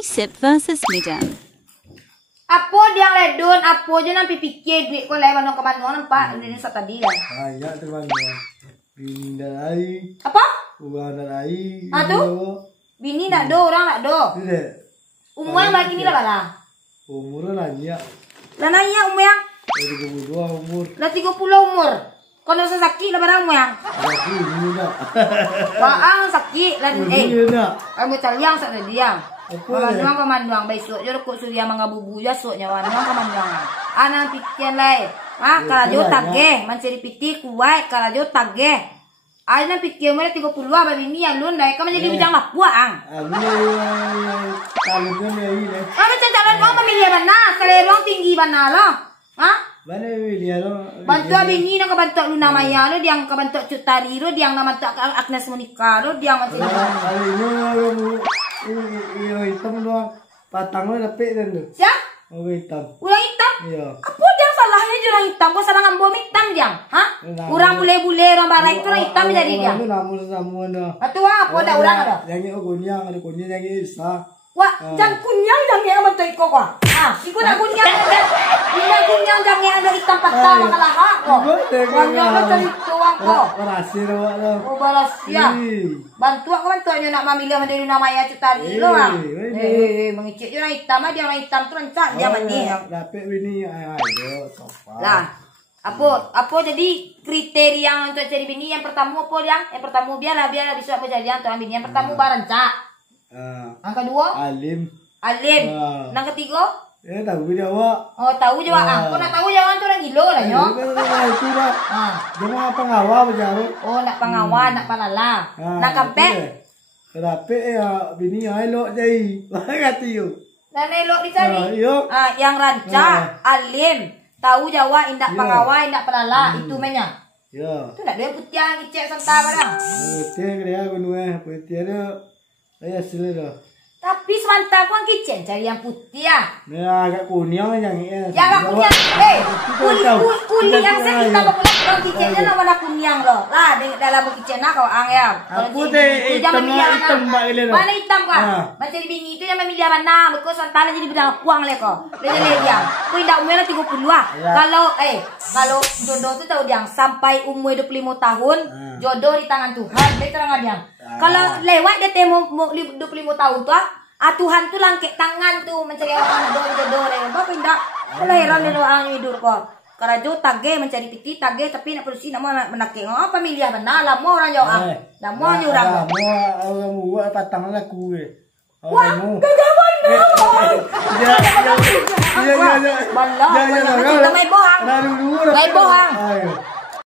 Isip versus Midam. Apa dia ledon, apa je nak pikir duit kau lain bandung ke bandung nampak ini sat tadi dah. Banyak tu bandung. Bini dah lai. Apa? Orang dah lai. Ah tu? Bini nak do, orang nak do. Tidak. Umur yang bagi ni lah bala. Umur banyak. Lah nanya umur yang? 32 umur. Lah 30 umur. Kau nak sakit lah barang umur yang? Lagi ini dah. Waang sakit lah Ini dah. kamu taliang sak dia. Apa? Kamanduang besok je rukuk surya mangabubu ya soknya wanuang kamanduang. Anang pikian lai. Ah kalajo tageh mencari piti kuat kalajo tageh. Ana pikir mana 30 apa bini yang lun dai kamu jadi bujang lapua ang. Kalau ni ni. Kamu calon mau pemilih mana? Selerong tinggi mana lah? Hah? Mana dia lo? Bantu bini nak bantu Luna Maya lo, diang bantu Cut Tari lo, diang nama bantu Agnes Monica lo, diang macam ni. Kalau ini hitam doang. Patang lo dapet dan tu. Siapa? Oh hitam. Ulang hitam? Iya. Apa yang salahnya jurang hitam? Kau salah ngambil hitam diang? Hah? Orang bule-bule orang barat itu orang hitam jadi diang. Namun sama dah. Atu apa dah ulang ada? Yang itu kunyang, ada kunyang yang isa. Wah, jangan kunyang jangan bantu ikut kau. Ah, ikut nak kunyang. Kunyang kunyang jangan ada hitam patah makalah kau. Kunyang ada itu kau. Berhasil awak lo. Oh balas ya. Bantu aku bantunya nak mamila mandiri namanya Cutari lo ah. Mengicik je orang hitam dia orang hitam tu rancak dia mandi. Dapat bini ayo sopan. Lah. Apa jadi kriteria untuk cari bini yang pertama apa yang? Yang pertama biarlah disuap perjanjian untuk bini yang pertama barancak. Yang kedua? Alim. Yang ketiga? Tahu je awak. Oh, tahu je awak. Kau nak tahu je awak tu orang gila lah nyo. Itu dah. Jangan pengawal berjaru. Oh, nak pengawal, nak palala. Nak kampek? Dapat ya bini elok jadi. Kata you. Dan elok dicari. Yang rancak, alim, tahu Jawa, indak pengawal, indak palala, itu mainnya. Ya. Tu nak dia putih yang icek serta barang. Putih dia gunung putih dia. Saya sila dah. Tapi sementara kau kicen cari yang putih ah. Ni agak kuning yang ni. Yang agak kuning. Kuning yang saya kita popular kau kicennya nak warna kuning lo. Lah dalam kicen nak kau ang ya. Aku deh hitam mbak ile lo. Mana hitam kau? Macam bini itu yang memilih mana? Bekau sementara jadi bidang kuang le kau. Dia dia. Kau indah umur 30 ah. Kalau jodoh tu tahu dia sampai umur 25 tahun jodoh di tangan Tuhan. Dia terang dia. Kalau lewat dia temu 25 tahun tu Tuhan tu langkit tangan tu mencari orang jodoh dia. Bapak indak kelahiran dia orang hidup kok. Kalau jo tage mencari piti tage tapi nak produksi nak mau menakik. Apa milih benar lah mau orang jauh. Dah mau nyurang. Orang buat patang laku ke. Wah, gagal benar. Ya. Bala. Kita main bohang. Main bohang.